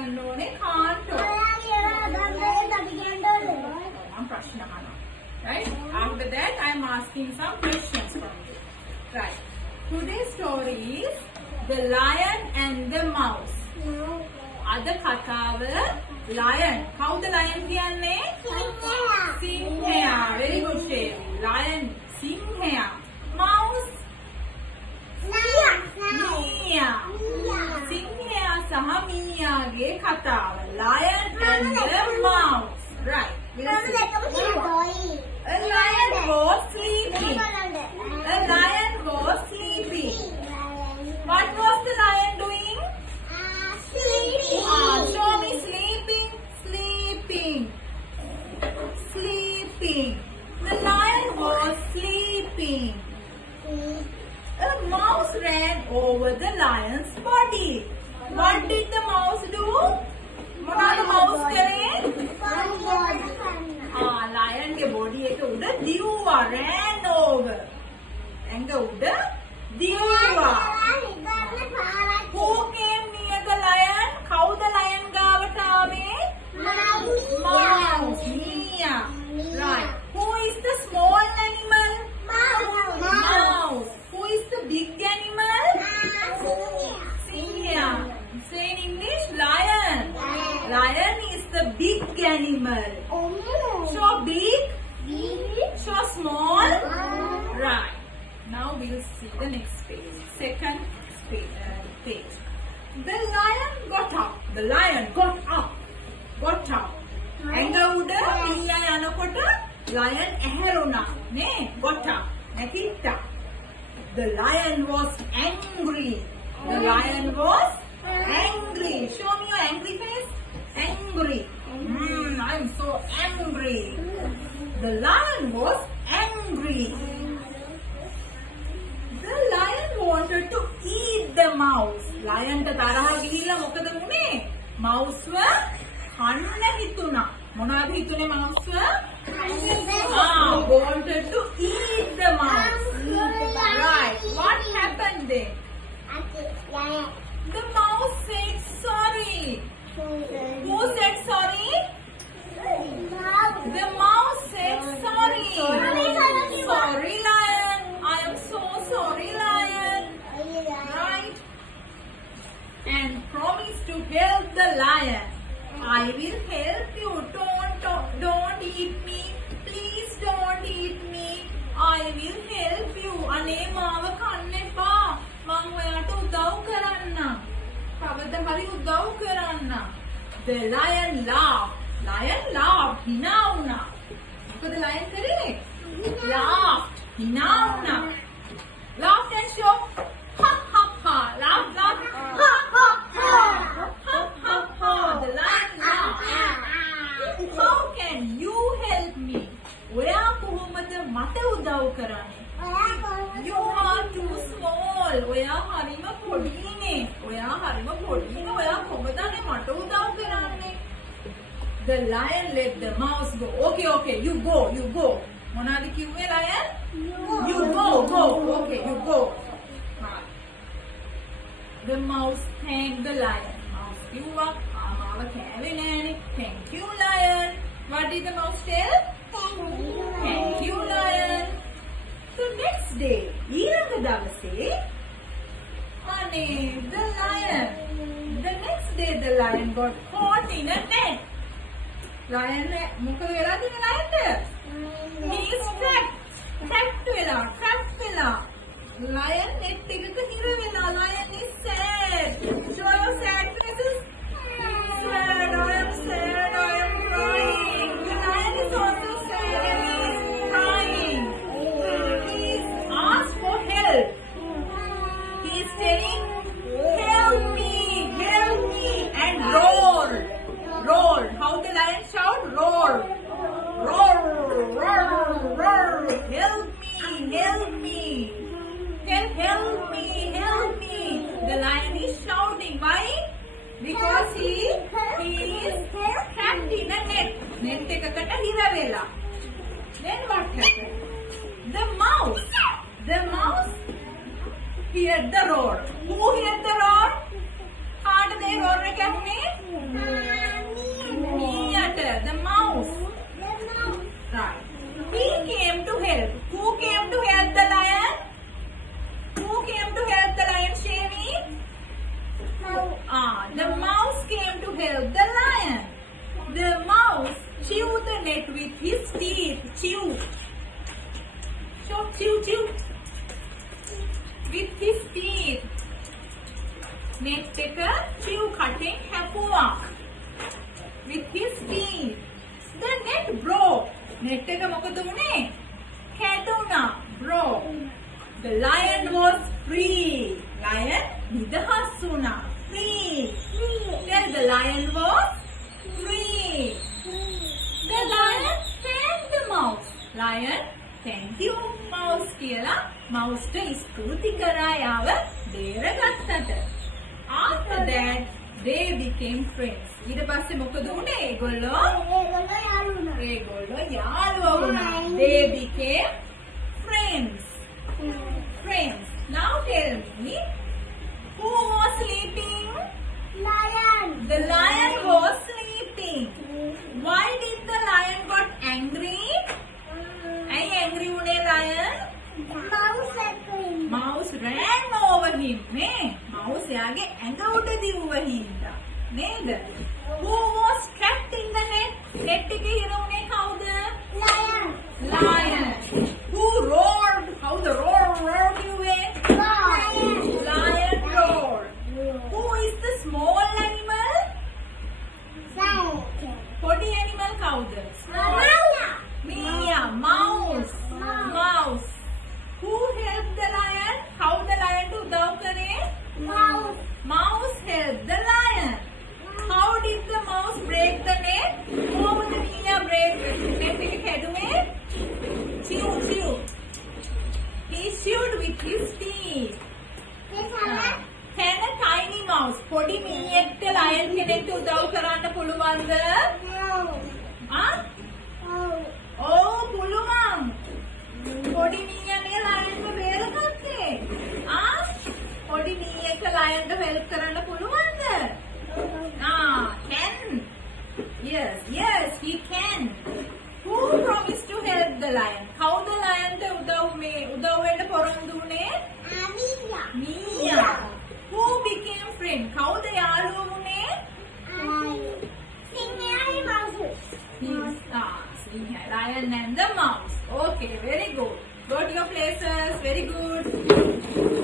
ගන්න ඕනේ can't ඕනේ. ප්‍රශ්න අහනවා. Right? After that I am asking some questions from you. Right. Today's story is The Lion and the Mouse. අද කතාව lion. කවුද lion කියන්නේ? සිංහයා. Very good Sherry. Lion සිංහයා. Mouse මීයා. සිංහයා සහ මීයාගේ කතාව. Lion and the Mouse. Right. A lion was sleeping. A lion was sleeping. What was the lion doing? Sleeping. Show me sleeping. Sleeping. Sleeping. The lion was sleeping. A mouse ran over the lion's body. What did the mouse do? මොනවද mouse කරේ? lion ගේ body එක උඩ දිව්වා. ran over. ඇඟ උඩ දිව්වා. Who came near the lion? කවුද lion ගාවට ආවේ? Mouse. Mia. Right. Who is the small animal? Mouse. Who is the big animal? Sinya. Say in English, lion. Lion is the big animal. Show big. Show small. Right. Now we'll see the next page. Second page. The lion got up. The lion got up. Got up. ඇඟ උඩ පියා යනකොට lion ඇහැරුණා නේ? got up. නැතිත්තා. The lion was angry. The lion was angry. Show me your angry face. Angry. I am so angry. The lion was angry. The lion wanted to eat the mouse. Lion ට තරහ ගිහිල්ලා මොකද වුනේ? mouse ව කන්න හිතුණා. මොනවද හිතුනේ mouse ව? wanted to eat the mouse. Right. What happened then? The mouse said sorry. Who said sorry? The mouse said sorry. Sorry, lion. I am so sorry, lion. Right? And promised to help the lion. I will help you. Don't eat me. Please don't eat me. I will help you. අනේ මාව කන්න එපා. මම ඔයාට උදව් කරන්න. කවද හරි උදව් කරන්න. The lion laughed. Lion laughed. hina වුණා. මොකද lion කරේ? Laughed. hina වුණා. Laughed and show. Ha ha ha. Laugh. Ha ha ha. Ha ha ha. The lion laughed. How can you help me? ඔයා කොහොමද මට උදව් කරන්නේ? You are too small. ඔයා හරිම පොඩිනේ. ඔයා කොහොමද මට උදව් කරන්නේ? The lion let the mouse go. Okay, you go. මොනවද කිව්වේ lion? You go. Okay, you go. The mouse thanked the lion. Mouse කිව්වා මාව කෑවේ නෑනේ. Thank you, lion. What did the mouse tell? Thank you, lion. So next day, ඊළඟ දවසේ the lion. The next day the lion got caught in a net. Lion මොකද වෙලා තියෙන්නේ lion ට? He is trapped වෙලා. Lion net එකක හිර වෙලා. Lion is sad. Show your sad faces. Sad. I am sad. I am crying. The lion is also sad and he is crying. He is asked for help. He is saying, help me, and roar. How the lion shout? Roar. Help me. Help me. The lion is shouting. Why? Because he is trapped in a net. Net එකකට හිර වෙලා. Then what happened? The mouse heard the roar. Who heard the roar? කාටද ඒ roar එක ඇහුනේ? help the lion? The mouse chewed the net with his teeth. Chew. Chew, chew. With his teeth. Net එක chew කටෙන් හැපුවා. With his teeth. The net broke. net එක මොකද වුනේ? කැඩුණා. Broke. The lion was free. Lion නිදහස් වුණා. Free. Tell the lion was free. The lion thanked the mouse. Lion thank you mouse කියලා mouse ට ස්තුති කරා යාව බේරගත්තට. After that they became friends. ඊට පස්සේ මොකද වුනේ? ඒගොල්ලෝ යාළුවා වුණා. They became friends. Friends. Now tell me, who was sleeping? The lion was sleeping. Why did the lion got angry? ඇයි angry වුණේ lion? Mouse ran over him. නේ? Mouse යාගේ ඇඟ උඩ දිව්ව හින්දා. නේද? Who was trapped in the net? net එකේ හිර වුණේ කවුද? Lion. Who roared? How the roar කිව්වේ? Lion roared. Who is the small animal? පොඩි animal කවුද? Mia. Mouse. Who helped the lion? How the lion to උදව් කරේ? Mouse helped the lion. How did the mouse break the net? කොහොමද Mia break net එක කැඩුවේ? Chew. He chewed with his teeth. Can a tiny mouse පොඩි මීයෙක්ට lion කෙනෙක්ට උදව් කරන්න පුළුවන්ද? ඔව් පුළුවන්. පොඩි මීයානේ lion ව බේරගත්තේ. පොඩි මීයෙක්ට lion ට help කරන්න පුළුවන්ද? Can. Yes, he can. Who promised to help the lion? කවුද lion ට උදව් වෙන්න පොරොන්දු වුණේ? Mia. Who became friend? කවුද යාළුවා වුණේ? Lion and the mouse. Okay, very good. Go to your places. Very good.